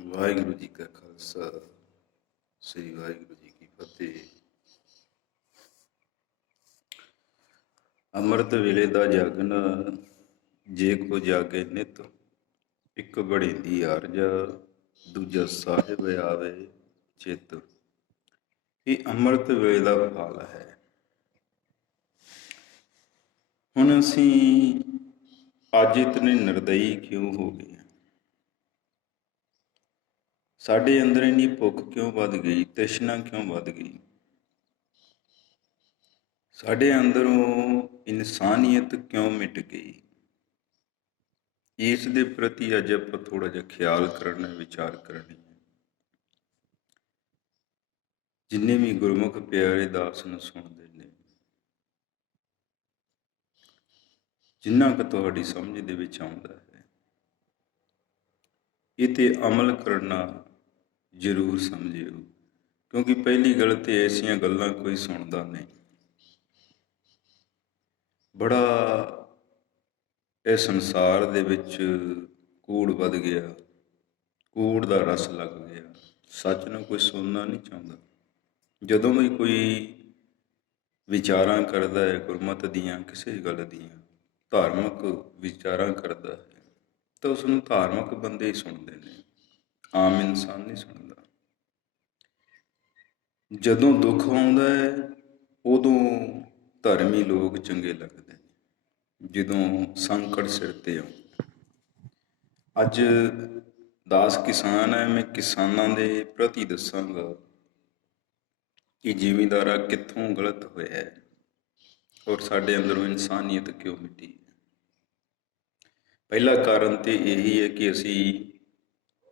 ਵਾਹਿਗੁਰੂ ਜੀ ਕਾ ਖਾਲਸਾ ਸ੍ਰੀ ਵਾਹਿਗੁਰੂ ਜੀ ਕੀ ਫਤਿਹ। ਅੰਮ੍ਰਿਤ ਵੇਲੇ ਦਾ ਜਾਗਣ ਜੇ ਕੋ ਜਾਗੇ ਨਿਤ, ਇੱਕ ਬੜੀਂਦੀ ਆਰਜਾ ਦੂਜਾ ਸਾਹਿਬ ਆਵੇ ਚਿੱਤ। ਇਹ ਅੰਮ੍ਰਿਤ ਵੇਲੇ ਦਾ ਫਲ ਹੈ। ਹੁਣ ਅਸੀਂ ਅੱਜ ਇਤਨੇ ਨਿਰਦਈ ਕਿਉਂ ਹੋ ਗਏ? ਸਾਡੇ ਅੰਦਰ ਇੰਨੀ ਭੁੱਖ ਕਿਉਂ ਵੱਧ ਗਈ? ਤ੍ਰਿਸ਼ਨਾ ਕਿਉਂ ਵੱਧ ਗਈ? ਸਾਡੇ ਅੰਦਰੋਂ ਇਨਸਾਨੀਅਤ ਕਿਉਂ ਮਿਟ ਗਈ? ਇਸ ਦੇ ਪ੍ਰਤੀ ਅੱਜ ਆਪਾਂ ਥੋੜਾ ਜਿਹਾ ਖਿਆਲ ਕਰਨਾ, ਵਿਚਾਰ ਕਰਨੀ। ਜਿੰਨੇ ਵੀ ਗੁਰਮੁਖ ਪਿਆਰੇ ਦਾਸ ਨੂੰ ਸੁਣਦੇ ਨੇ, ਜਿੰਨਾ ਕੁ ਤੁਹਾਡੀ ਸਮਝ ਦੇ ਵਿੱਚ ਆਉਂਦਾ ਹੈ, ਇਹ ਤੇ ਅਮਲ ਕਰਨਾ ਜ਼ਰੂਰ ਸਮਝਿਓ। ਕਿਉਂਕਿ ਪਹਿਲੀ ਗੱਲ ਤੇ ਐਸੀਆਂ ਗੱਲਾਂ ਕੋਈ ਸੁਣਦਾ ਨਹੀਂ। ਬੜਾ ਇਹ ਸੰਸਾਰ ਦੇ ਵਿੱਚ ਕੂੜ ਵੱਧ ਗਿਆ, ਕੂੜ ਦਾ ਰਸ ਲੱਗ ਗਿਆ। ਸੱਚ ਨੂੰ ਕੋਈ ਸੁਣਨਾ ਨਹੀਂ ਚਾਹੁੰਦਾ। ਜਦੋਂ ਵੀ ਕੋਈ ਵਿਚਾਰਾਂ ਕਰਦਾ ਹੈ ਗੁਰਮਤਿ ਦੀਆਂ, ਕਿਸੇ ਗੱਲ ਦੀਆਂ, ਧਾਰਮਿਕ ਵਿਚਾਰਾਂ ਕਰਦਾ ਹੈ, ਤਾਂ ਉਸ ਨੂੰ ਧਾਰਮਿਕ ਬੰਦੇ ਹੀ ਸੁਣਦੇ ਨੇ, ਆਮ ਇਨਸਾਨ ਨਹੀਂ ਸੁਣਦਾ। ਜਦੋਂ ਦੁੱਖ ਆਉਂਦਾ ਹੈ ਉਦੋਂ ਧਰਮੀ ਲੋਕ ਚੰਗੇ ਲੱਗਦੇ ਨੇ, ਜਦੋਂ ਸੰਕਟ ਸਿਰ ਤੇ ਆਉਂਦਾ। ਅੱਜ ਦਾਸ ਕਿਸਾਨ ਹੈ, ਮੈਂ ਕਿਸਾਨਾਂ ਦੇ ਪ੍ਰਤੀ ਦੱਸਾਂਗਾ ਕਿ ਜ਼ਿਮੀਂਦਾਰਾ ਕਿੱਥੋਂ ਗਲਤ ਹੋਇਆ ਹੈ ਔਰ ਸਾਡੇ ਅੰਦਰੋਂ ਇਨਸਾਨੀਅਤ ਕਿਉਂ ਮਿਟੀ। ਪਹਿਲਾ ਕਾਰਨ ਤੇ ਇਹੀ ਹੈ ਕਿ ਅਸੀਂ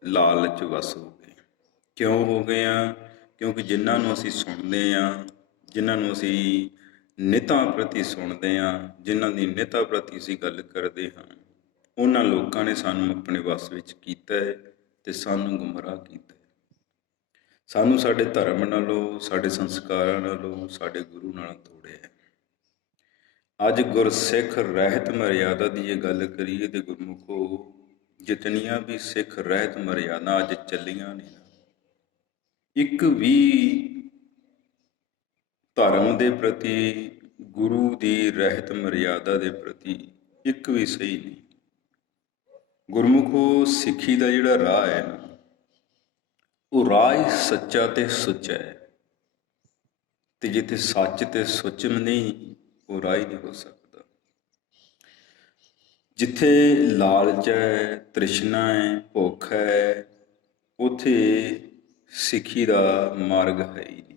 ਲਾਲਚ ਵਸ ਹੋ ਗਏ। ਕਿਉਂ ਹੋ ਗਏ ਆ? ਕਿਉਂਕਿ ਜਿਨ੍ਹਾਂ ਨੂੰ ਅਸੀਂ ਸੁਣਦੇ ਹਾਂ, ਜਿਨ੍ਹਾਂ ਨੂੰ ਅਸੀਂ ਨਿਤਾਂ ਪ੍ਰਤੀ ਸੁਣਦੇ ਹਾਂ, ਜਿਨ੍ਹਾਂ ਦੀ ਨਿਤਾਂ ਪ੍ਰਤੀ ਅਸੀਂ ਗੱਲ ਕਰਦੇ ਹਾਂ, ਉਹਨਾਂ ਲੋਕਾਂ ਨੇ ਸਾਨੂੰ ਆਪਣੇ ਵੱਸ ਵਿੱਚ ਕੀਤਾ ਹੈ ਅਤੇ ਸਾਨੂੰ ਗੁੰਮਰਾਹ ਕੀਤਾ ਹੈ। ਸਾਨੂੰ ਸਾਡੇ ਧਰਮ ਨਾਲੋਂ, ਸਾਡੇ ਸੰਸਕਾਰਾਂ ਨਾਲੋਂ, ਸਾਡੇ ਗੁਰੂ ਨਾਲ ਤੋੜਿਆ ਹੈ। ਅੱਜ ਗੁਰਸਿੱਖ ਰਹਿਤ ਮਰਿਆਦਾ ਦੀ ਜੇ ਗੱਲ ਕਰੀਏ ਤੇ ਗੁਰਮੁਖੋ, ਜਿਤਨੀਆਂ ਵੀ ਸਿੱਖ ਰਹਿਤ ਮਰਿਆਦਾ ਅੱਜ ਚੱਲੀਆਂ ਨੇ, ਇੱਕ ਵੀ ਧਰਮ ਦੇ ਪ੍ਰਤੀ, ਗੁਰੂ ਦੀ ਰਹਿਤ ਮਰਿਆਦਾ ਦੇ ਪ੍ਰਤੀ ਇੱਕ ਵੀ ਸਹੀ ਨਹੀਂ। ਗੁਰਮੁਖੋ, ਸਿੱਖੀ ਦਾ ਜਿਹੜਾ ਰਾਹ ਹੈ ਨਾ, ਉਹ ਰਾਹ ਹੀ ਸੱਚਾ ਤੇ ਸੁੱਚਾ ਹੈ। ਤੇ ਜਿੱਥੇ ਸੱਚ ਤੇ ਸੁੱਚ ਨਹੀਂ, ਉਹ ਰਾਹ ਹੀ ਨਹੀਂ ਹੋ ਸਕਦਾ। ਜਿੱਥੇ ਲਾਲਚ ਹੈ, ਤ੍ਰਿਸ਼ਨਾ ਹੈ, ਭੁੱਖ ਹੈ, ਉੱਥੇ ਸਿੱਖੀ ਦਾ ਮਾਰਗ ਹੈ ਹੀ ਨਹੀਂ।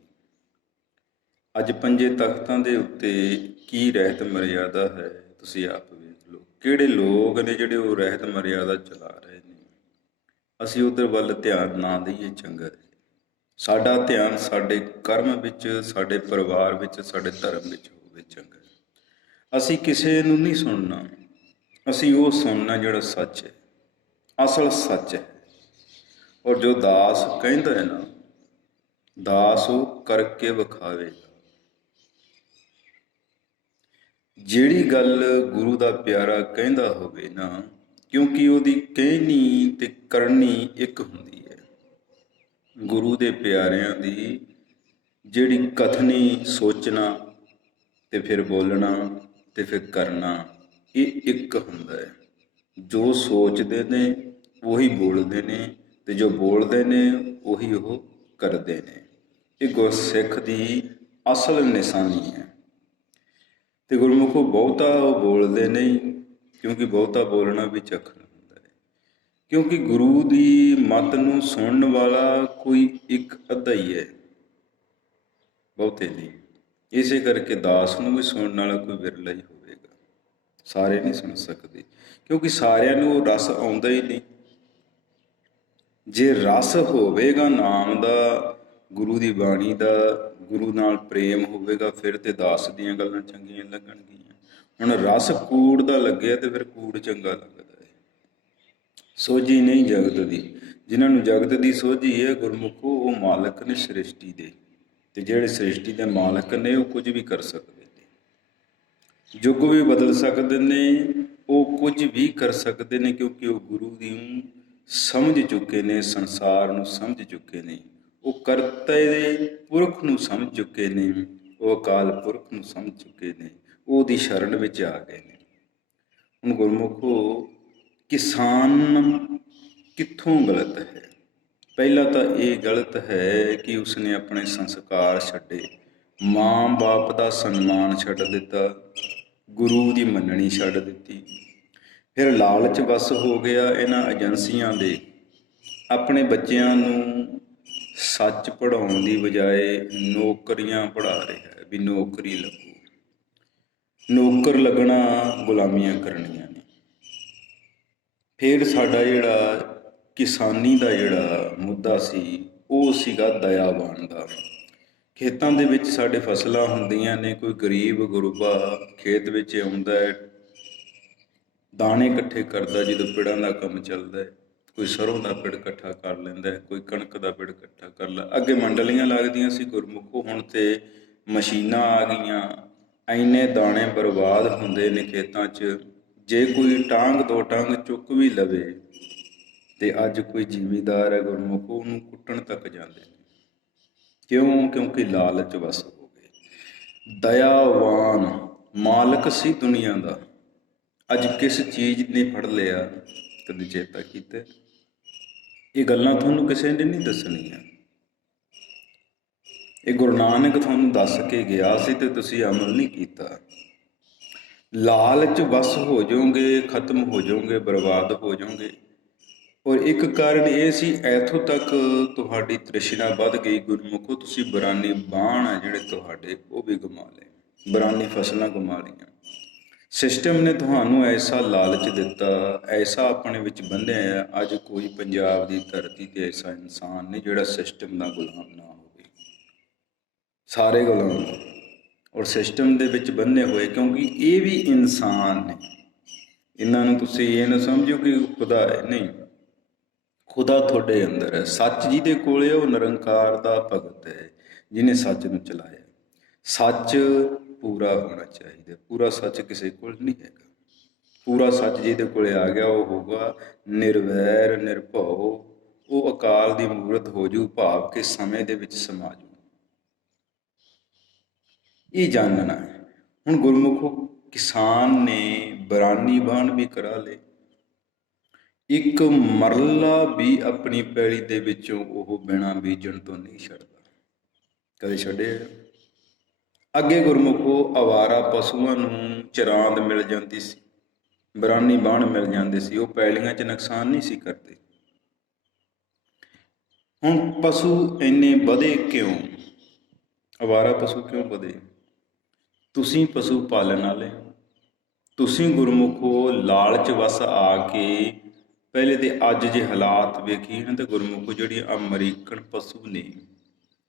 ਅੱਜ ਪੰਜੇ ਤਖ਼ਤਾਂ ਦੇ ਉੱਤੇ ਕੀ ਰਹਿਤ ਮਰਿਆਦਾ ਹੈ, ਤੁਸੀਂ ਆਪ ਵੇਖ ਲਓ। ਕਿਹੜੇ ਲੋਕ ਨੇ ਜਿਹੜੇ ਉਹ ਰਹਿਤ ਮਰਿਆਦਾ ਚਲਾ ਰਹੇ ਨੇ। ਅਸੀਂ ਉੱਧਰ ਵੱਲ ਧਿਆਨ ਨਾ ਦਈਏ ਚੰਗਾ ਹੈ। ਸਾਡਾ ਧਿਆਨ ਸਾਡੇ ਕਰਮ ਵਿੱਚ, ਸਾਡੇ ਪਰਿਵਾਰ ਵਿੱਚ, ਸਾਡੇ ਧਰਮ ਵਿੱਚ ਹੋਵੇ ਚੰਗਾ ਹੈ। ਅਸੀਂ ਕਿਸੇ ਨੂੰ ਨਹੀਂ ਸੁਣਨਾ, ਅਸੀਂ ਉਹ ਸੁਣਨਾ ਜਿਹੜਾ ਸੱਚ ਹੈ, ਅਸਲ ਸੱਚ ਹੈ। ਔਰ ਜੋ ਦਾਸ ਕਹਿੰਦਾ ਹੈ ਨਾ, ਦਾਸ ਉਹ ਕਰਕੇ ਵਿਖਾਵੇ। ਜਿਹੜੀ ਗੱਲ ਗੁਰੂ ਦਾ ਪਿਆਰਾ ਕਹਿੰਦਾ ਹੋਵੇ ਨਾ, ਕਿਉਂਕਿ ਉਹਦੀ ਕਹਿਣੀ ਤੇ ਕਰਨੀ ਇੱਕ ਹੁੰਦੀ ਹੈ। ਗੁਰੂ ਦੇ ਪਿਆਰਿਆਂ ਦੀ ਜਿਹੜੀ ਕਥਨੀ, ਸੋਚਣਾ ਤੇ ਫਿਰ ਬੋਲਣਾ ਤੇ ਫਿਰ ਕਰਨਾ, ਇਹ ਇੱਕ ਹੁੰਦਾ ਹੈ। ਜੋ ਸੋਚਦੇ ਨੇ ਉਹੀ ਬੋਲਦੇ ਨੇ, ਤੇ ਜੋ ਬੋਲਦੇ ਨੇ ਉਹੀ ਉਹ ਕਰਦੇ ਨੇ। ਇਹ ਗੁਰਸਿੱਖ ਦੀ ਅਸਲ ਨਿਸ਼ਾਨੀ ਹੈ। ਤੇ ਗੁਰਮੁਖੋ, ਬਹੁਤਾ ਉਹ ਬੋਲਦੇ ਨਹੀਂ, ਕਿਉਂਕਿ ਬਹੁਤਾ ਬੋਲਣਾ ਵੀ ਚੱਖਣ ਹੁੰਦਾ ਹੈ। ਕਿਉਂਕਿ ਗੁਰੂ ਦੀ ਮੱਤ ਨੂੰ ਸੁਣਨ ਵਾਲਾ ਕੋਈ ਇੱਕ ਅੱਧਾ ਹੀ ਹੈ, ਬਹੁਤੇ ਨਹੀਂ। ਇਸੇ ਕਰਕੇ ਦਾਸ ਨੂੰ ਵੀ ਸੁਣਨ ਵਾਲਾ ਕੋਈ ਵਿਰਲਾ ਹੀ ਹੋਵੇਗਾ। ਸਾਰੇ ਨਹੀਂ ਸੁਣ ਸਕਦੇ, ਕਿਉਂਕਿ ਸਾਰਿਆਂ ਨੂੰ ਉਹ ਰਸ ਆਉਂਦਾ ਹੀ ਨਹੀਂ। ਜੇ ਰਸ ਹੋਵੇਗਾ ਨਾਮ ਦਾ, ਗੁਰੂ ਦੀ ਬਾਣੀ ਦਾ, ਗੁਰੂ ਨਾਲ ਪ੍ਰੇਮ ਹੋਵੇਗਾ, ਫਿਰ ਤੇ ਦਾਸ ਦੀਆਂ ਗੱਲਾਂ ਚੰਗੀਆਂ ਲੱਗਣਗੀਆਂ। ਹੁਣ ਰਸ ਕੂੜ ਦਾ ਲੱਗਿਆ ਤੇ ਫਿਰ ਕੂੜ ਚੰਗਾ ਲੱਗਦਾ ਹੈ। ਸੋਝੀ ਨਹੀਂ ਜਗਤ ਦੀ। ਜਿਨ੍ਹਾਂ ਨੂੰ ਜਗਤ ਦੀ ਸੋਝੀ ਹੈ ਗੁਰਮੁਖੋ, ਉਹ ਮਾਲਕ ਨੇ ਸ੍ਰਿਸ਼ਟੀ ਦੇ, ਤੇ ਜਿਹੜੇ ਸ੍ਰਿਸ਼ਟੀ ਦੇ ਮਾਲਕ ਨੇ ਉਹ ਕੁਝ ਵੀ ਕਰ ਸਕਦੇ ਨੇ, ਯੁੱਗ ਵੀ ਬਦਲ ਸਕਦੇ ਨੇ, ਉਹ ਕੁਝ ਵੀ ਕਰ ਸਕਦੇ ਨੇ, ਕਿਉਂਕਿ ਉਹ ਗੁਰੂ ਦੀ ਸਮਝ ਚੁੱਕੇ ਨੇ, ਸੰਸਾਰ ਨੂੰ ਸਮਝ ਚੁੱਕੇ ਨੇ, ਉਹ ਕਰਤੇ ਦੇ ਪੁਰਖ ਨੂੰ ਸਮਝ ਚੁੱਕੇ ਨੇ, ਉਹ ਅਕਾਲ ਪੁਰਖ ਨੂੰ ਸਮਝ ਚੁੱਕੇ ਨੇ, ਉਹਦੀ ਸ਼ਰਨ ਵਿੱਚ ਆ ਗਏ ਨੇ। ਹੁਣ ਗੁਰਮੁਖੋ, ਕਿਸਾਨ ਕਿੱਥੋਂ ਗਲਤ ਹੈ? ਪਹਿਲਾਂ ਤਾਂ ਇਹ ਗਲਤ ਹੈ ਕਿ ਉਸਨੇ ਆਪਣੇ ਸੰਸਕਾਰ ਛੱਡੇ, ਮਾਂ ਬਾਪ ਦਾ ਸਨਮਾਨ ਛੱਡ ਦਿੱਤਾ, ਗੁਰੂ ਦੀ ਮੰਨਣੀ ਛੱਡ ਦਿੱਤੀ। ਫਿਰ ਲਾਲਚ ਵਸ ਹੋ ਗਿਆ ਇਹਨਾਂ ਏਜੰਸੀਆਂ ਦੇ, ਆਪਣੇ ਬੱਚਿਆਂ ਨੂੰ ਸੱਚ ਪੜ੍ਹਾਉਣ ਦੀ ਬਜਾਏ ਨੌਕਰੀਆਂ ਪੜ੍ਹਾ ਰਿਹਾ ਹੈ ਵੀ ਨੌਕਰੀ ਲੱਗੂ। ਨੌਕਰ ਲੱਗਣਾ ਗੁਲਾਮੀਆਂ ਕਰਨੀਆਂ ਨੇ। ਫਿਰ ਸਾਡਾ ਜਿਹੜਾ ਕਿਸਾਨੀ ਦਾ ਜਿਹੜਾ ਮੁੱਦਾ ਸੀ ਉਹ ਸੀਗਾ ਦਇਆਵਾਨ ਦਾ। ਖੇਤਾਂ ਦੇ ਵਿੱਚ ਸਾਡੇ ਫਸਲਾਂ ਹੁੰਦੀਆਂ ਨੇ, ਕੋਈ ਗਰੀਬ ਗੁਰਬਾ ਖੇਤ ਵਿੱਚ ਆਉਂਦਾ ਹੈ, ਦਾਣੇ ਇਕੱਠੇ ਕਰਦਾ ਜਦੋਂ ਪਿੜਾਂ ਦਾ ਕੰਮ ਚੱਲਦਾ ਹੈ, ਕੋਈ ਸਰੋਂ ਦਾ ਪਿੜ ਇਕੱਠਾ ਕਰ ਲੈਂਦਾ, ਕੋਈ ਕਣਕ ਦਾ ਪਿੜ ਇਕੱਠਾ ਕਰ ਲੈ। ਅੱਗੇ ਮੰਡਲੀਆਂ ਲੱਗਦੀਆਂ ਸੀ ਗੁਰਮੁਖੋ, ਹੁਣ ਤੇ ਮਸ਼ੀਨਾਂ ਆ ਗਈਆਂ, ਇੰਨੇ ਦਾਣੇ ਬਰਬਾਦ ਹੁੰਦੇ ਨੇ ਖੇਤਾਂ 'ਚ। ਜੇ ਕੋਈ ਟਾਂਗ ਦੋ ਟਾਂਗ ਚੁੱਕ ਵੀ ਲਵੇ ਤੇ ਅੱਜ ਕੋਈ ਜ਼ਿਮੀਂਦਾਰ ਹੈ ਗੁਰਮੁਖੋ, ਉਹਨੂੰ ਕੁੱਟਣ ਤੱਕ ਜਾਂਦੇ ਨੇ। ਕਿਉਂ? ਕਿਉਂਕਿ ਲਾਲਚ ਵਸ ਹੋ ਗਏ। ਦਇਆਵਾਨ ਮਾਲਕ ਸੀ ਦੁਨੀਆ ਦਾ, ਅੱਜ ਕਿਸ ਚੀਜ਼ ਨੇ ਫੜ ਲਿਆ? ਕਦੇ ਚੇਤਾ ਕੀਤਾ? ਇਹ ਗੱਲਾਂ ਤੁਹਾਨੂੰ ਕਿਸੇ ਨੇ ਨਹੀਂ ਦੱਸਣੀਆਂ, ਇਹ ਗੁਰੂ ਨਾਨਕ ਤੁਹਾਨੂੰ ਦੱਸ ਕੇ ਗਿਆ ਸੀ ਤੇ ਤੁਸੀਂ ਅਮਲ ਨਹੀਂ ਕੀਤਾ। ਲਾਲਚ ਵਸ ਹੋ ਜਾਓਗੇ, ਖਤਮ ਹੋ ਜਾਓਗੇ, ਬਰਬਾਦ ਹੋ ਜਾਓਗੇ। ਔਰ ਇੱਕ ਕਾਰਨ ਇਹ ਸੀ, ਇੱਥੋਂ ਤੱਕ ਤੁਹਾਡੀ ਤ੍ਰਿਸ਼ਨਾ ਵੱਧ ਗਈ ਗੁਰਮੁਖੋ, ਤੁਸੀਂ ਬਰਾਨੀ ਬਾਣ ਆ ਜਿਹੜੇ ਤੁਹਾਡੇ ਉਹ ਵੀ ਗਮਾ ਲਏ, ਬਰਾਨੀ ਫਸਲਾਂ ਗਮਾ ਲਈਆਂ। ਸਿਸਟਮ ਨੇ ਤੁਹਾਨੂੰ ਐਸਾ ਲਾਲਚ ਦਿੱਤਾ, ਐਸਾ ਆਪਣੇ ਵਿੱਚ ਬੰਨ੍ਹਿਆ। ਅੱਜ ਕੋਈ ਪੰਜਾਬ ਦੀ ਧਰਤੀ 'ਤੇ ਐਸਾ ਇਨਸਾਨ ਨਹੀਂ ਜਿਹੜਾ ਸਿਸਟਮ ਦਾ ਗੁਲਾਮ ਨਾ ਹੋਵੇ। ਸਾਰੇ ਗੁਲਾਮ ਔਰ ਸਿਸਟਮ ਦੇ ਵਿੱਚ ਬੰਨ੍ਹੇ ਹੋਏ, ਕਿਉਂਕਿ ਇਹ ਵੀ ਇਨਸਾਨ ਨੇ। ਇਹਨਾਂ ਨੂੰ ਤੁਸੀਂ ਇਹ ਨਾ ਸਮਝੋ ਕਿ ਖੁਦਾ ਹੈ, ਨਹੀਂ, ਖੁਦਾ ਤੁਹਾਡੇ ਅੰਦਰ ਹੈ। ਸੱਚ ਜਿਹਦੇ ਕੋਲ ਹੈ ਉਹ ਨਿਰੰਕਾਰ ਦਾ ਭਗਤ ਹੈ, ਜਿਹਨੇ ਸੱਚ ਨੂੰ ਚਲਾਇਆ। ਸੱਚ ਪੂਰਾ ਹੋਣਾ ਚਾਹੀਦਾ, ਪੂਰਾ ਸੱਚ ਕਿਸੇ ਕੋਲ ਨਹੀਂ ਹੈਗਾ। ਪੂਰਾ ਸੱਚ ਜਿਹਦੇ ਕੋਲ ਆ ਗਿਆ ਉਹ ਹੋਊਗਾ ਨਿਰਵੈਰ ਨਿਰਭਉ, ਉਹ ਅਕਾਲ ਦੀ ਮੂਰਤ ਹੋ ਜੂ, ਭਾਵ ਕਿ ਸਮੇਂ ਦੇ ਵਿੱਚ ਸਮਾ ਜੂ। ਇਹ ਜਾਣਨਾ ਹੈ। ਹੁਣ ਗੁਰਮੁਖੋ, ਕਿਸਾਨ ਨੇ ਬਰਾਨੀ ਬਾਣ ਵੀ ਕਰਾ ਲਏ, ਇੱਕ ਮਰਲਾ ਵੀ ਆਪਣੀ ਪੈਲੀ ਦੇ ਵਿੱਚੋਂ ਉਹ ਬਿਨਾਂ ਬੀਜਣ ਤੋਂ ਨਹੀਂ ਛੱਡਦਾ। ਕਦੇ ਛੱਡਿਆ? ਅੱਗੇ ਗੁਰਮੁਖੋ, ਅਵਾਰਾ ਪਸ਼ੂਆਂ ਨੂੰ ਚਰਾਂਦ ਮਿਲ ਜਾਂਦੀ ਸੀ, ਬਰਾਨੀ ਬਾਣ ਮਿਲ ਜਾਂਦੇ ਸੀ, ਉਹ ਪੈਲੀਆਂ 'ਚ ਨੁਕਸਾਨ ਨਹੀਂ ਸੀ ਕਰਦੇ। ਹੁਣ ਪਸ਼ੂ ਇੰਨੇ ਵਧੇ ਕਿਉਂ? ਅਵਾਰਾ ਪਸ਼ੂ ਕਿਉਂ ਵਧੇ? ਤੁਸੀਂ ਪਸ਼ੂ ਪਾਲਣ ਵਾਲੇ, ਤੁਸੀਂ ਗੁਰਮੁਖੋ ਲਾਲਚ ਵਸ ਆ ਕੇ ਪਹਿਲੇ ਤੇ ਅੱਜ ਜੇ ਹਾਲਾਤ ਵੇਖੀਏ ਨਾ ਤਾਂ ਗੁਰਮੁਖੋ, ਜਿਹੜੀ ਅਮਰੀਕਨ ਪਸ਼ੂ ਨੇ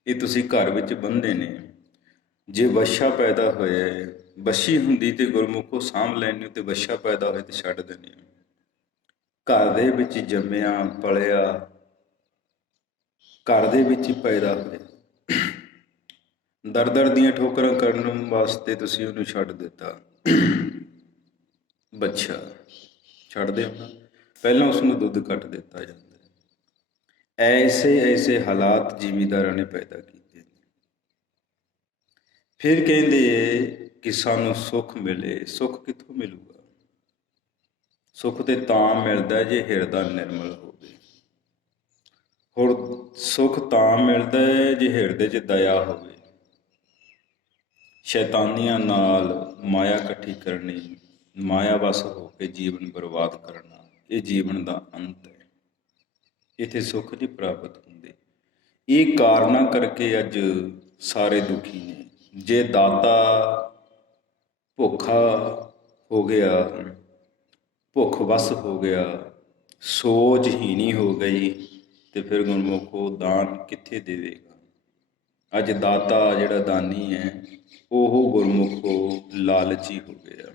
ਇਹ ਤੁਸੀਂ ਘਰ ਵਿੱਚ ਬੰਨ੍ਹਦੇ ਨੇ। ਜੇ ਵੱਛਾ ਪੈਦਾ ਹੋਇਆ, ਵੱਛੀ ਹੁੰਦੀ ਤੇ ਗੁਰਮੁਖੋ ਸਾਂਭ ਲੈਂਦੇ, ਤੇ ਵੱਛਾ ਪੈਦਾ ਹੋਏ ਤੇ ਛੱਡ ਦਿੰਦੇ। ਘਰ ਦੇ ਵਿੱਚ ਜੰਮਿਆ ਪਲਿਆ, ਘਰ ਦੇ ਵਿੱਚ ਹੀ ਪੈਦਾ ਹੋਇਆ, ਦਰ ਦੀਆਂ ਠੋਕਰਾਂ ਕਰਨ ਵਾਸਤੇ ਤੁਸੀਂ ਉਹਨੂੰ ਛੱਡ ਦਿੱਤਾ। ਬੱਚਾ ਛੱਡਦੇ ਹੋ ਨਾ, ਪਹਿਲਾਂ ਉਸਨੂੰ ਦੁੱਧ ਕੱਟ ਦਿੱਤਾ ਜਾਂਦਾ। ਐਸੇ ਹਾਲਾਤ ਜ਼ਿਮੀਂਦਾਰਾਂ ਨੇ ਪੈਦਾ ਕੀਤੇ। ਫਿਰ ਕਹਿੰਦੇ ਕਿ ਸਾਨੂੰ ਸੁੱਖ ਮਿਲੇ। ਸੁੱਖ ਕਿੱਥੋਂ ਮਿਲੂਗਾ? ਸੁੱਖ ਤੇ ਤਾਂ ਮਿਲਦਾ ਜੇ ਹਿਰਦਾ ਨਿਰਮਲ ਹੋਵੇ। ਹੋਰ ਸੁੱਖ ਤਾਂ ਮਿਲਦਾ ਜੇ ਹਿਰਦੇ 'ਚ ਦਇਆ ਹੋਵੇ। ਸ਼ੈਤਾਨੀਆਂ ਨਾਲ ਮਾਇਆ ਇਕੱਠੀ ਕਰਨੀ, ਮਾਇਆ ਵਸ ਹੋ ਕੇ ਜੀਵਨ ਬਰਬਾਦ ਕਰਨਾ, ਇਹ ਜੀਵਨ ਦਾ ਅੰਤ ਹੈ। ਇੱਥੇ ਸੁੱਖ ਨਹੀਂ ਪ੍ਰਾਪਤ ਹੁੰਦੇ। ਇਹ ਕਾਰਨਾਂ ਕਰਕੇ ਅੱਜ ਸਾਰੇ ਦੁਖੀ ਨੇ। ਜੇ ਦਾਤਾ ਭੁੱਖਾ ਹੋ ਗਿਆ, ਭੁੱਖ ਵਸ ਹੋ ਗਿਆ, ਸੋਚਹੀਣੀ ਹੋ ਗਈ, ਤੇ ਫਿਰ ਗੁਰਮੁਖੋ ਦਾਨ ਕਿੱਥੇ ਦੇਵੇਗਾ? ਅੱਜ ਦਾਤਾ ਜਿਹੜਾ ਦਾਨੀ ਹੈ ਉਹ ਗੁਰਮੁਖੋ ਲਾਲਚੀ ਹੋ ਗਿਆ।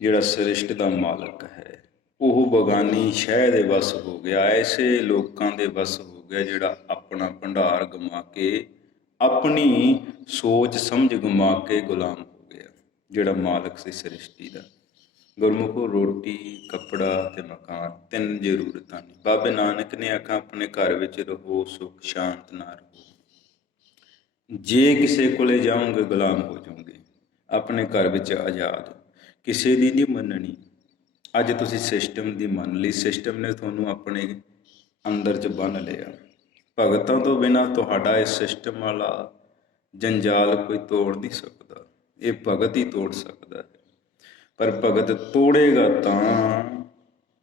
ਜਿਹੜਾ ਸ੍ਰਿਸ਼ਟ ਦਾ ਮਾਲਕ ਹੈ ਉਹ ਬਗਾਨੀ ਸ਼ਹਿ ਦੇ ਵਸ ਹੋ ਗਿਆ। ਐਸੇ ਲੋਕਾਂ ਦੇ ਵਸ ਹੋ ਗਿਆ ਜਿਹੜਾ ਆਪਣਾ ਭੰਡਾਰ ਗਮਾ ਕੇ, ਆਪਣੀ ਸੋਚ ਸਮਝ ਗਮਾ ਕੇ ਗੁਲਾਮ ਹੋ ਗਿਆ, ਜਿਹੜਾ ਮਾਲਕ ਸੀ ਸ੍ਰਿਸ਼ਟੀ ਦਾ। ਗੁਰਮੁਖੋ ਰੋਟੀ, ਕੱਪੜਾ ਤੇ ਮਕਾਨ, ਤਿੰਨ ਜ਼ਰੂਰਤਾਂ ਨੇ। ਬਾਬੇ ਨਾਨਕ ਨੇ ਆਖਾਂ ਆਪਣੇ ਘਰ ਵਿੱਚ ਰਹੋ, ਸੁਖ ਸ਼ਾਂਤ ਨਾ ਰਹੋ। ਜੇ ਕਿਸੇ ਕੋਲੇ ਜਾਓਗੇ ਗੁਲਾਮ ਹੋ ਜਾਓਗੇ, ਆਪਣੇ ਘਰ ਵਿੱਚ ਆਜ਼ਾਦ, ਕਿਸੇ ਦੀ ਨਹੀਂ ਮੰਨਣੀ। ਅੱਜ ਤੁਸੀਂ ਸਿਸਟਮ ਦੀ ਮੰਨ ਲਈ, ਸਿਸਟਮ ਨੇ ਤੁਹਾਨੂੰ ਆਪਣੇ ਅੰਦਰ 'ਚ ਬੰਨ੍ਹ ਲਿਆ। ਭਗਤਾਂ ਤੋਂ ਬਿਨਾਂ ਤੁਹਾਡਾ ਇਸ ਸਿਸਟਮ ਵਾਲਾ ਜੰਜਾਲ ਕੋਈ ਤੋੜ ਨਹੀਂ ਸਕਦਾ, ਇਹ ਭਗਤ ਹੀ ਤੋੜ ਸਕਦਾ ਹੈ। ਪਰ ਭਗਤ ਤੋੜੇਗਾ ਤਾਂ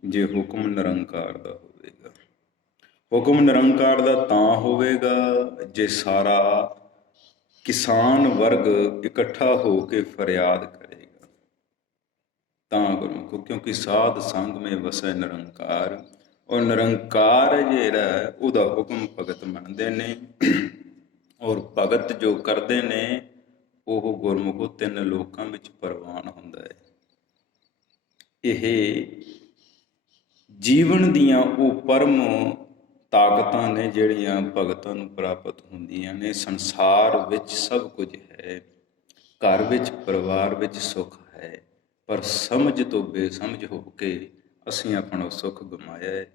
ਜੇ ਹੁਕਮ ਨਿਰੰਕਾਰ ਦਾ ਹੋਵੇਗਾ। ਹੁਕਮ ਨਿਰੰਕਾਰ ਦਾ ਤਾਂ ਹੋਵੇਗਾ ਜੇ ਸਾਰਾ ਕਿਸਾਨ ਵਰਗ ਇਕੱਠਾ ਹੋ ਕੇ ਫਰਿਆਦ ਕਰੇਗਾ ਤਾਂ ਗੁਰਮੁਖੋ, ਕਿਉਂਕਿ ਸਾਧ ਸੰਗ ਮੇ ਵਸੈ ਨਿਰੰਕਾਰ। ਔਰ ਨਿਰੰਕਾਰ ਜਿਹੜਾ ਉਹਦਾ ਹੁਕਮ ਭਗਤ ਮੰਨਦੇ ਨੇ, ਔਰ ਭਗਤ ਜੋ ਕਰਦੇ ਨੇ ਉਹ ਗੁਰਮੁਖੋ ਤਿੰਨ ਲੋਕਾਂ ਵਿੱਚ ਪ੍ਰਵਾਨ ਹੁੰਦਾ ਹੈ। ਇਹ ਜੀਵਨ ਦੀਆਂ ਉਹ ਪਰਮ ਤਾਕਤਾਂ ਨੇ ਜਿਹੜੀਆਂ ਭਗਤਾਂ ਨੂੰ ਪ੍ਰਾਪਤ ਹੁੰਦੀਆਂ ਨੇ। ਸੰਸਾਰ ਵਿੱਚ ਸਭ ਕੁਝ ਹੈ, ਘਰ ਵਿੱਚ ਪਰਿਵਾਰ ਵਿੱਚ ਸੁੱਖ ਹੈ, ਪਰ ਸਮਝ ਤੋਂ ਬੇਸਮਝ ਹੋ ਕੇ ਅਸੀਂ ਆਪਣਾ ਸੁੱਖ ਗਵਾਇਆ ਹੈ।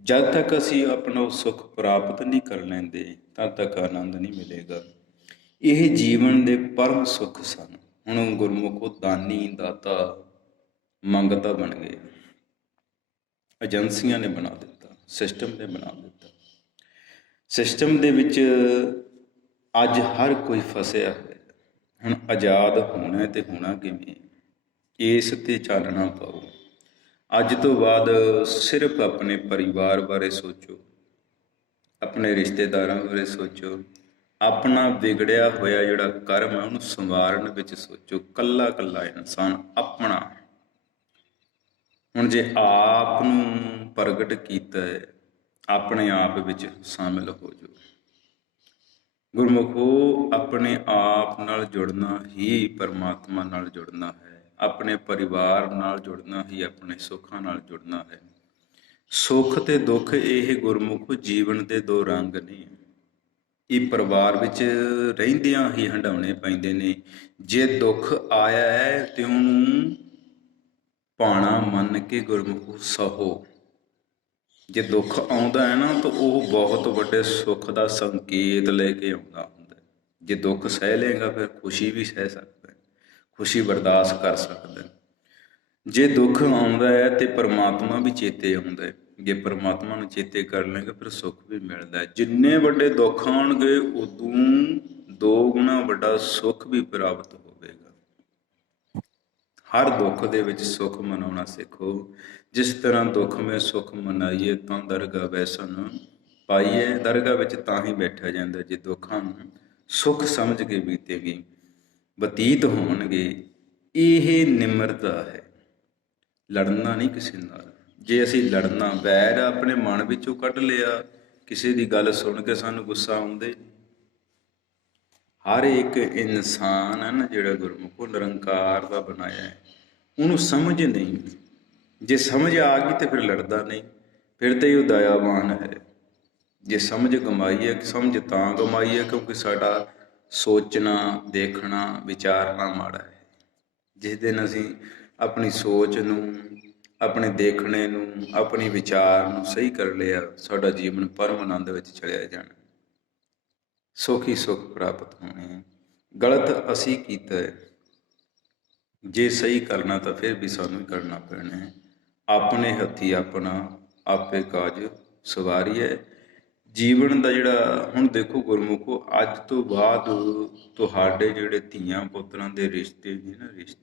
ਜਦ ਤੱਕ ਅਸੀਂ ਆਪਣਾ ਸੁੱਖ ਪ੍ਰਾਪਤ ਨਹੀਂ ਕਰ ਲੈਂਦੇ ਤਦ ਤੱਕ ਆਨੰਦ ਨਹੀਂ ਮਿਲੇਗਾ। ਇਹ ਜੀਵਨ ਦੇ ਪਰਮ ਸੁੱਖ ਸਨ। ਹੁਣ ਗੁਰਮੁਖੋ ਦਾਨੀ ਦਾਤਾ ਮੰਗਤਾ ਬਣ ਗਏ, ਏਜੰਸੀਆਂ ਨੇ ਬਣਾ ਦਿੱਤਾ, ਸਿਸਟਮ ਨੇ ਬਣਾ ਦਿੱਤਾ। ਸਿਸਟਮ ਦੇ ਵਿੱਚ ਅੱਜ ਹਰ ਕੋਈ ਫਸਿਆ ਹੋਇਆ। ਹੁਣ ਆਜ਼ਾਦ ਹੋਣਾ ਤੇ ਹੋਣਾ ਕਿਵੇਂ, ਇਸ 'ਤੇ ਚਾਨਣਾ ਪਾਓ। ਅੱਜ ਤੋਂ ਬਾਅਦ ਸਿਰਫ ਆਪਣੇ ਪਰਿਵਾਰ ਬਾਰੇ ਸੋਚੋ, ਆਪਣੇ ਰਿਸ਼ਤੇਦਾਰਾਂ ਬਾਰੇ ਸੋਚੋ, ਆਪਣਾ ਵਿਗੜਿਆ ਹੋਇਆ ਜਿਹੜਾ ਕਰਮ ਹੈ ਉਹਨੂੰ ਸੰਵਾਰਨ ਵਿੱਚ ਸੋਚੋ। ਕੱਲਾ ਕੱਲਾ ਇਨਸਾਨ ਆਪਣਾ। ਹੁਣ ਜੇ ਆਪ ਨੂੰ ਪ੍ਰਗਟ ਕੀਤਾ ਹੈ, ਆਪਣੇ ਆਪ ਵਿੱਚ ਸ਼ਾਮਿਲ ਹੋ ਜਾਓ। ਗੁਰਮੁਖੋ ਆਪਣੇ ਆਪ ਨਾਲ ਜੁੜਨਾ ਹੀ ਪਰਮਾਤਮਾ ਨਾਲ ਜੁੜਨਾ ਹੈ, ਆਪਣੇ ਪਰਿਵਾਰ ਨਾਲ ਜੁੜਨਾ ਹੀ ਆਪਣੇ ਸੁੱਖਾਂ ਨਾਲ ਜੁੜਨਾ ਹੈ। ਸੁੱਖ ਤੇ ਦੁੱਖ ਇਹ ਗੁਰਮੁਖ ਜੀਵਨ ਦੇ ਦੋ ਰੰਗ ਨੇ। ਇਹ ਪਰਿਵਾਰ ਵਿੱਚ ਰਹਿੰਦਿਆਂ ਹੀ ਹੰਡਾਉਣੇ ਪੈਂਦੇ ਨੇ। ਜੇ ਦੁੱਖ ਆਇਆ ਹੈ ਤੇ ਉਹਨੂੰ ਭਾਣਾ ਮੰਨ ਕੇ ਗੁਰਮੁਖ ਸਹੋ। ਜੇ ਦੁੱਖ ਆਉਂਦਾ ਹੈ ਨਾ ਤਾਂ ਉਹ ਬਹੁਤ ਵੱਡੇ ਸੁੱਖ ਦਾ ਸੰਕੇਤ ਲੈ ਕੇ ਆਉਂਦਾ ਹੁੰਦਾ। ਜੇ ਦੁੱਖ ਸਹਿ ਲਏਗਾ ਫਿਰ ਖੁਸ਼ੀ ਵੀ ਸਹਿ ਸਕਦਾ, ਖੁਸ਼ੀ ਬਰਦਾਸ਼ਤ ਕਰ ਸਕਦਾ। ਜੇ ਦੁੱਖ ਆਉਂਦਾ ਹੈ ਤੇ ਪਰਮਾਤਮਾ ਵੀ ਚੇਤੇ ਆਉਂਦਾ ਹੈ। ਜੇ ਪਰਮਾਤਮਾ ਨੂੰ ਚੇਤੇ ਕਰ ਲਏਗਾ ਫਿਰ ਸੁੱਖ ਵੀ ਮਿਲਦਾ। ਜਿੰਨੇ ਵੱਡੇ ਦੁੱਖ ਆਉਣਗੇ ਉਦੋਂ 2 ਗੁਣਾ ਵੱਡਾ ਸੁੱਖ ਵੀ ਪ੍ਰਾਪਤ ਹੋਵੇਗਾ। ਹਰ ਦੁੱਖ ਦੇ ਵਿੱਚ ਸੁੱਖ ਮਨਾਉਣਾ ਸਿੱਖੋ। ਜਿਸ ਤਰ੍ਹਾਂ ਦੁੱਖ ਮੈਂ ਸੁੱਖ ਮਨਾਈਏ ਤਾਂ ਦਰਗਾਹ ਵੈਸਨ ਪਾਈਏ। ਦਰਗਾਹ ਵਿੱਚ ਤਾਂ ਹੀ ਬੈਠਿਆ ਜਾਂਦਾ ਜੇ ਦੁੱਖਾਂ ਨੂੰ ਸੁੱਖ ਸਮਝ ਕੇ ਬੀਤੇਗੀ, ਬਤੀਤ ਹੋਣਗੇ। ਇਹ ਨਿਮਰਤਾ ਹੈ, ਲੜਨਾ ਨਹੀਂ ਕਿਸੇ ਨਾਲ। ਜੇ ਅਸੀਂ ਲੜਨਾ, ਵੈਰ ਆਪਣੇ ਮਨ ਵਿੱਚੋਂ ਕੱਢ ਲਿਆ, ਕਿਸੇ ਦੀ ਗੱਲ ਸੁਣ ਕੇ ਸਾਨੂੰ ਗੁੱਸਾ ਆਉਂਦੇ। ਹਰ ਇੱਕ ਇਨਸਾਨ ਹੈ ਨਾ ਜਿਹੜਾ ਗੁਰਮੁਖ ਉਹ ਨਿਰੰਕਾਰ ਦਾ ਬਣਾਇਆ ਹੈ, ਉਹਨੂੰ ਸਮਝ ਨਹੀਂ। ਜੇ ਸਮਝ ਆ ਗਈ ਤੇ ਫਿਰ ਲੜਦਾ ਨਹੀਂ, ਫਿਰ ਤਾਂ ਉਹ ਦਇਆਵਾਨ ਹੈ। ਜੇ ਸਮਝ ਕਮਾਈ ਹੈ, ਸਮਝ ਤਾਂ ਕਮਾਈ ਹੈ ਕਿਉਂਕਿ ਸਾਡਾ ਸੋਚਣਾ, ਦੇਖਣਾ, ਵਿਚਾਰਨਾ ਮਾੜਾ ਹੈ। ਜਿਸ ਦਿਨ ਅਸੀਂ ਆਪਣੀ ਸੋਚ ਨੂੰ, ਆਪਣੇ ਦੇਖਣੇ ਨੂੰ, ਆਪਣੀ ਵਿਚਾਰ ਨੂੰ ਸਹੀ ਕਰ ਲਿਆ, ਸਾਡਾ ਜੀਵਨ ਪਰਮ ਆਨੰਦ ਵਿੱਚ ਚਲਿਆ ਜਾਣਾ, ਸੁੱਖ ਹੀ ਸੁੱਖ ਪ੍ਰਾਪਤ ਹੋਣੇ। ਗਲਤ ਅਸੀਂ ਕੀਤਾ ਹੈ, ਜੇ ਸਹੀ ਕਰਨਾ ਤਾਂ ਫਿਰ ਵੀ ਸਾਨੂੰ ਹੀ ਕਰਨਾ ਪੈਣਾ ਹੈ। ਆਪਣੇ ਹੱਥੀਂ ਆਪਣਾ ਆਪੇ ਕਾਜ ਸਵਾਰੀਏ। ਜੀਵਨ ਦਾ ਜਿਹੜਾ ਹੁਣ ਦੇਖੋ ਗੁਰਮੁਖੋ, ਅੱਜ ਤੋਂ ਬਾਅਦ ਤੁਹਾਡੇ ਜਿਹੜੇ ਧੀਆਂ ਪੁੱਤਰਾਂ ਦੇ ਰਿਸ਼ਤੇ ਨੇ ਨਾ, ਰਿਸ਼ਤੇ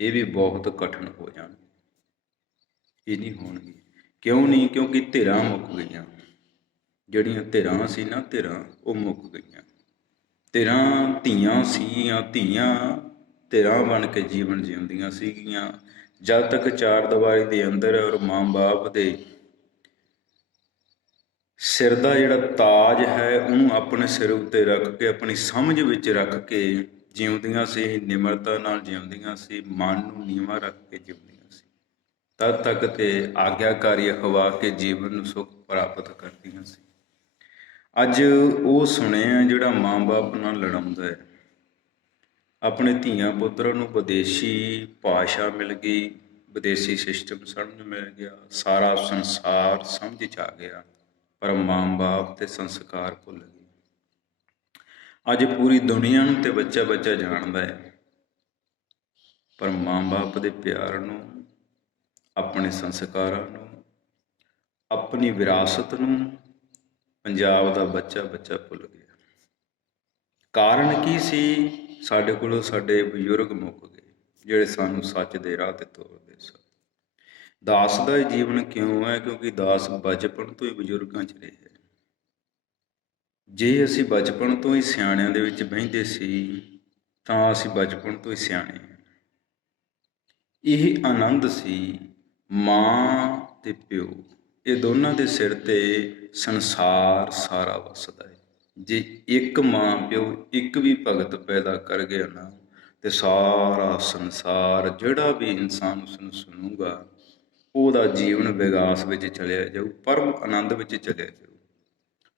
ਇਹ ਵੀ ਬਹੁਤ ਕਠਿਨ ਹੋ ਜਾਣਗੇ। ਇਹ ਨਹੀਂ ਹੋਣਗੇ। ਕਿਉਂ ਨਹੀਂ? ਕਿਉਂਕਿ ਧਿਰਾਂ ਮੁੱਕ ਗਈਆਂ। ਜਿਹੜੀਆਂ ਧਿਰਾਂ ਸੀ ਨਾ, ਧਿਰਾਂ ਉਹ ਮੁੱਕ ਗਈਆਂ। ਧਿਰਾਂ ਧੀਆਂ ਸੀਗੀਆਂ, ਧੀਆਂ ਧਿਰਾਂ ਬਣ ਕੇ ਜੀਵਨ ਜਿਉਂਦੀਆਂ ਸੀਗੀਆਂ। ਜਦ ਤੱਕ ਚਾਰ ਦੀਵਾਰੀ ਦੇ ਅੰਦਰ ਔਰ ਮਾਂ ਬਾਪ ਦੇ ਸਿਰ ਦਾ ਜਿਹੜਾ ਤਾਜ ਹੈ ਉਹਨੂੰ ਆਪਣੇ ਸਿਰ ਉੱਤੇ ਰੱਖ ਕੇ, ਆਪਣੀ ਸਮਝ ਵਿੱਚ ਰੱਖ ਕੇ ਜਿਉਂਦੀਆਂ ਸੀ, ਨਿਮਰਤਾ ਨਾਲ ਜਿਉਂਦੀਆਂ ਸੀ, ਮਨ ਨੂੰ ਨੀਵਾਂ ਰੱਖ ਕੇ ਜਿਉਂਦੀਆਂ ਸੀ, ਤਦ ਤੱਕ ਤੇ ਆਗਿਆਕਾਰੀ ਅਖਵਾ ਕੇ ਜੀਵਨ ਨੂੰ ਸੁੱਖ ਪ੍ਰਾਪਤ ਕਰਦੀਆਂ ਸੀ। ਅੱਜ ਉਹ ਸੁਣਿਆ ਜਿਹੜਾ ਮਾਂ ਬਾਪ ਨਾਲ ਲੜਾਉਂਦਾ ਹੈ, ਆਪਣੇ ਧੀਆਂ ਪੁੱਤਰਾਂ ਨੂੰ ਵਿਦੇਸ਼ੀ ਭਾਸ਼ਾ ਮਿਲ ਗਈ, ਵਿਦੇਸ਼ੀ ਸਿਸਟਮ ਸਮਝ ਮਿਲ ਗਿਆ, ਸਾਰਾ ਸੰਸਾਰ ਸਮਝ 'ਚ ਆ ਗਿਆ, ਪਰ ਮਾਂ-ਬਾਪ ਤੇ ਸੰਸਕਾਰ ਭੁੱਲ ਗਏ। ਅੱਜ ਪੂਰੀ ਦੁਨੀਆ ਨੂੰ ਤੇ ਬੱਚਾ ਬੱਚਾ ਜਾਣਦਾ ਹੈ, ਪਰ ਮਾਂ-ਬਾਪ ਦੇ ਪਿਆਰ ਨੂੰ, ਆਪਣੇ ਸੰਸਕਾਰਾਂ ਨੂੰ, ਆਪਣੀ ਵਿਰਾਸਤ ਨੂੰ ਪੰਜਾਬ ਦਾ ਬੱਚਾ ਬੱਚਾ ਭੁੱਲ ਗਿਆ। ਕਾਰਨ ਕੀ ਸੀ? ਸਾਡੇ ਕੋਲੋਂ ਸਾਡੇ ਬਜ਼ੁਰਗ ਮੁੱਕ ਗਏ, ਜਿਹੜੇ ਸਾਨੂੰ ਸੱਚ ਦੇ ਰਾਹ ਤੇ ਤੋਰਦੇ ਸਨ। ਦਾਸ ਦਾ ਜੀਵਨ ਕਿਉਂ ਹੈ? ਕਿਉਂਕਿ ਦਾਸ ਬਚਪਨ ਤੋਂ ਹੀ ਬਜ਼ੁਰਗਾਂ 'ਚ ਰਿਹਾ। ਜੇ ਅਸੀਂ ਬਚਪਨ ਤੋਂ ਹੀ ਸਿਆਣਿਆਂ ਦੇ ਵਿੱਚ ਬਹਿੰਦੇ ਸੀ ਤਾਂ ਅਸੀਂ ਬਚਪਨ ਤੋਂ ਹੀ ਸਿਆਣੇ ਹਾਂ। ਇਹ ਆਨੰਦ ਸੀ ਮਾਂ ਤੇ ਪਿਓ, ਇਹ ਦੋਨਾਂ ਦੇ ਸਿਰ ਤੇ ਸੰਸਾਰ ਸਾਰਾ ਵਸਦਾ ਹੈ। ਜੇ ਇੱਕ ਮਾਂ ਪਿਓ ਇੱਕ ਵੀ ਭਗਤ ਪੈਦਾ ਕਰ ਗਿਆ ਨਾ, ਤੇ ਸਾਰਾ ਸੰਸਾਰ, ਜਿਹੜਾ ਵੀ ਇਨਸਾਨ ਉਸ ਨੂੰ ਸੁਣੂਗਾ, ਉਹਦਾ ਜੀਵਨ ਵਿਕਾਸ ਵਿੱਚ ਚਲਿਆ ਜਾਊ, ਪਰਮ ਆਨੰਦ ਵਿੱਚ ਚਲਿਆ ਜਾਊ।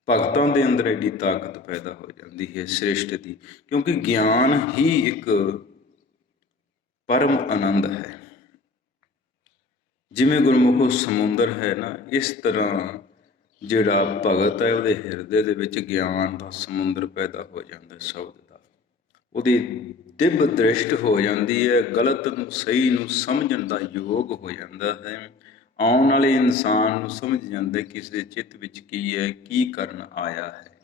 ਭਗਤਾਂ ਦੇ ਅੰਦਰ ਐਡੀ ਤਾਕਤ ਪੈਦਾ ਹੋ ਜਾਂਦੀ ਹੈ ਸ੍ਰਿਸ਼ਟ ਦੀ, ਕਿਉਂਕਿ ਗਿਆਨ ਹੀ ਇੱਕ ਪਰਮ ਆਨੰਦ ਹੈ। ਜਿਵੇਂ ਗੁਰਮੁਖ ਸਮੁੰਦਰ ਹੈ ਨਾ, ਇਸ ਤਰ੍ਹਾਂ ਜਿਹੜਾ ਭਗਤ ਹੈ ਉਹਦੇ ਹਿਰਦੇ ਦੇ ਵਿੱਚ ਗਿਆਨ ਦਾ ਸਮੁੰਦਰ ਪੈਦਾ ਹੋ ਜਾਂਦਾ, ਸ਼ਬਦ ਦਾ। ਉਹਦੀ ਦਿਵ ਦ੍ਰਿਸ਼ਟ ਹੋ ਜਾਂਦੀ ਹੈ, ਗਲਤ ਨੂੰ ਸਹੀ ਨੂੰ ਸਮਝਣ ਦਾ ਯੋਗ ਹੋ ਜਾਂਦਾ ਹੈ। ਆਉਣ ਵਾਲੇ ਇਨਸਾਨ ਨੂੰ ਸਮਝ ਜਾਂਦਾ ਕਿ ਇਸ ਦੇ ਚਿੱਤ ਵਿੱਚ ਕੀ ਹੈ, ਕੀ ਕਰਨ ਆਇਆ ਹੈ।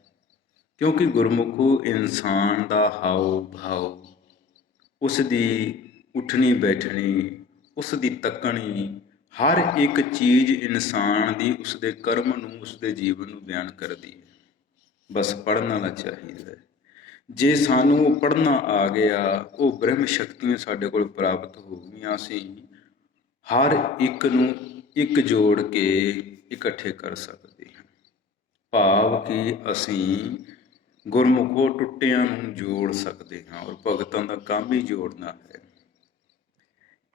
ਕਿਉਂਕਿ ਗੁਰਮੁਖੋ ਇਨਸਾਨ ਦਾ ਹਾਉ ਭਾਉ, ਉਸ ਦੀ ਉੱਠਣੀ ਬੈਠਣੀ, ਉਸ ਦੀ ਤੱਕਣੀ, ਹਰ ਇੱਕ ਚੀਜ਼ ਇਨਸਾਨ ਦੀ ਉਸ ਦੇ ਕਰਮ ਨੂੰ, ਉਸ ਦੇ ਜੀਵਨ ਨੂੰ ਬਿਆਨ ਕਰਦੀ ਹੈ। ਬਸ ਪੜ੍ਹਨ ਵਾਲਾ ਚਾਹੀਦਾ ਹੈ। ਜੇ ਸਾਨੂੰ ਉਹ ਪੜ੍ਹਨਾ ਆ ਗਿਆ, ਉਹ ਬ੍ਰਹਮ ਸ਼ਕਤੀਆਂ ਸਾਡੇ ਕੋਲ ਪ੍ਰਾਪਤ ਹੋ ਗਈਆਂ, ਅਸੀਂ ਹਰ ਇੱਕ ਨੂੰ ਇੱਕ ਜੋੜ ਕੇ ਇਕੱਠੇ ਕਰ ਸਕਦੇ ਹਾਂ। ਭਾਵ ਕਿ ਅਸੀਂ ਗੁਰਮੁਖੋ ਟੁੱਟਿਆਂ ਨੂੰ ਜੋੜ ਸਕਦੇ ਹਾਂ, ਔਰ ਭਗਤਾਂ ਦਾ ਕੰਮ ਹੀ ਜੋੜਨਾ ਹੈ।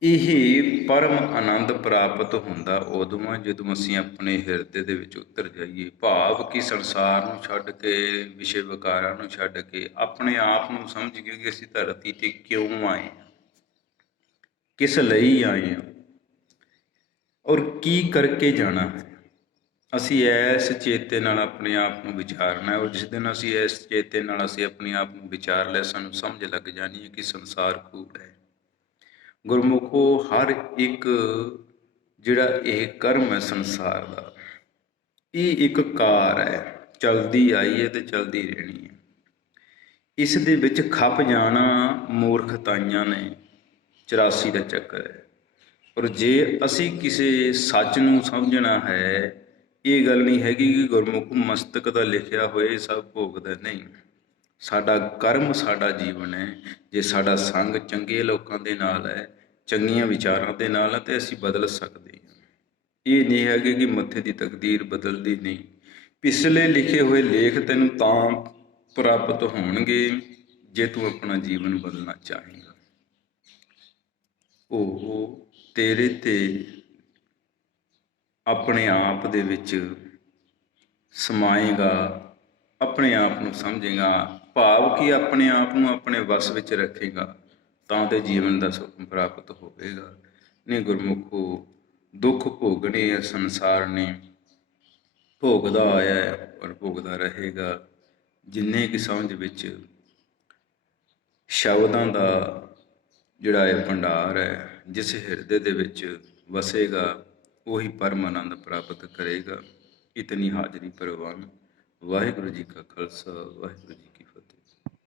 ਇਹ ਪਰਮ ਆਨੰਦ ਪ੍ਰਾਪਤ ਹੁੰਦਾ ਉਦੋਂ ਆ ਜਦੋਂ ਅਸੀਂ ਆਪਣੇ ਹਿਰਦੇ ਦੇ ਵਿੱਚ ਉਤਰ ਜਾਈਏ। ਭਾਵ ਕਿ ਸੰਸਾਰ ਨੂੰ ਛੱਡ ਕੇ, ਵਿਸ਼ੇ ਵਿਕਾਰਾਂ ਨੂੰ ਛੱਡ ਕੇ, ਆਪਣੇ ਆਪ ਨੂੰ ਸਮਝ ਕੇ ਕਿ ਅਸੀਂ ਧਰਤੀ 'ਤੇ ਕਿਉਂ ਆਏ ਹਾਂ, ਕਿਸ ਲਈ ਆਏ ਹਾਂ, ਔਰ ਕੀ ਕਰਕੇ ਜਾਣਾ ਹੈ। ਅਸੀਂ ਇਸ ਚੇਤੇ ਨਾਲ ਆਪਣੇ ਆਪ ਨੂੰ ਵਿਚਾਰਨਾ ਹੈ, ਔਰ ਜਿਸ ਦਿਨ ਅਸੀਂ ਇਸ ਚੇਤੇ ਨਾਲ ਅਸੀਂ ਆਪਣੇ ਆਪ ਨੂੰ ਵਿਚਾਰ ਲਿਆ, ਸਾਨੂੰ ਸਮਝ ਲੱਗ ਜਾਣੀ ਹੈ ਕਿ ਸੰਸਾਰ ਕੂੜ ਹੈ। ਗੁਰਮੁਖੋ ਹਰ ਇੱਕ ਜਿਹੜਾ ਇਹ ਕਰਮ ਹੈ ਸੰਸਾਰ ਦਾ, ਇਹ ਇੱਕ ਕਾਰ ਹੈ, ਚਲਦੀ ਆਈ ਹੈ ਤੇ ਚਲਦੀ ਰਹਿਣੀ ਹੈ। ਇਸ ਦੇ ਵਿੱਚ ਖਪ ਜਾਣਾ ਮੂਰਖਤਾਈਆਂ ਨੇ, 84 ਦਾ ਚੱਕਰ ਹੈ। ਔਰ ਜੇ ਅਸੀਂ ਕਿਸੇ ਸੱਚ ਨੂੰ ਸਮਝਣਾ ਹੈ, ਇਹ ਗੱਲ ਨਹੀਂ ਹੈਗੀ ਕਿ ਗੁਰਮੁਖ ਮਸਤਕ ਦਾ ਲਿਖਿਆ ਹੋਏ ਸਭ ਭੋਗਦਾ, ਨਹੀਂ। ਸਾਡਾ ਕਰਮ ਸਾਡਾ ਜੀਵਨ ਹੈ। ਜੇ ਸਾਡਾ ਸੰਗ ਚੰਗੇ ਲੋਕਾਂ ਦੇ ਨਾਲ ਹੈ, ਚੰਗੀਆਂ ਵਿਚਾਰਾਂ ਦੇ ਨਾਲ ਹੈ, ਤੇ ਅਸੀਂ ਬਦਲ ਸਕਦੇ ਹਾਂ। ਇਹ ਨਹੀਂ ਹੈਗੇ ਕਿ ਮੱਥੇ ਦੀ ਤਕਦੀਰ ਬਦਲਦੀ ਨਹੀਂ। ਪਿਛਲੇ ਲਿਖੇ ਹੋਏ ਲੇਖ ਤੈਨੂੰ ਤਾਂ ਪ੍ਰਾਪਤ ਹੋਣਗੇ ਜੇ ਤੂੰ ਆਪਣਾ ਜੀਵਨ ਬਦਲਣਾ ਚਾਹੇਂਗਾ। ਉਹ ਤੇਰੇ ਤੇ ਆਪਣੇ ਆਪ ਦੇ ਵਿੱਚ ਸਮਾਏਗਾ, ਆਪਣੇ ਆਪ ਨੂੰ ਸਮਝੇਗਾ। ਭਾਵ ਕਿ ਆਪਣੇ ਆਪ ਨੂੰ ਆਪਣੇ ਵੱਸ ਵਿੱਚ ਰੱਖੇਗਾ ਤਾਂ ਤੇ ਜੀਵਨ ਦਾ ਸੁੱਖ ਪ੍ਰਾਪਤ ਹੋਵੇਗਾ। ਨਹੀਂ ਗੁਰਮੁਖੋ, ਦੁੱਖ ਭੋਗਣੇ ਹੈ ਸੰਸਾਰ ਨੇ, ਭੋਗਦਾ ਆਇਆ ਔਰ ਭੋਗਦਾ ਰਹੇਗਾ। ਜਿੰਨੇ ਕਿ ਸਮਝ ਵਿੱਚ ਸ਼ਬਦਾਂ ਦਾ ਜਿਹੜਾ ਇਹ ਭੰਡਾਰ ਹੈ, ਜਿਸ ਹਿਰਦੇ ਦੇ ਵਿੱਚ ਵਸੇਗਾ, ਉਹੀ ਪਰਮ ਆਨੰਦ ਪ੍ਰਾਪਤ ਕਰੇਗਾ। ਇਤਨੀ ਹਾਜ਼ਰੀ ਪ੍ਰਵਾਨ। ਵਾਹਿਗੁਰੂ ਜੀ ਕਾ ਖਾਲਸਾ, ਵਾਹਿਗੁਰੂ ਜੀ।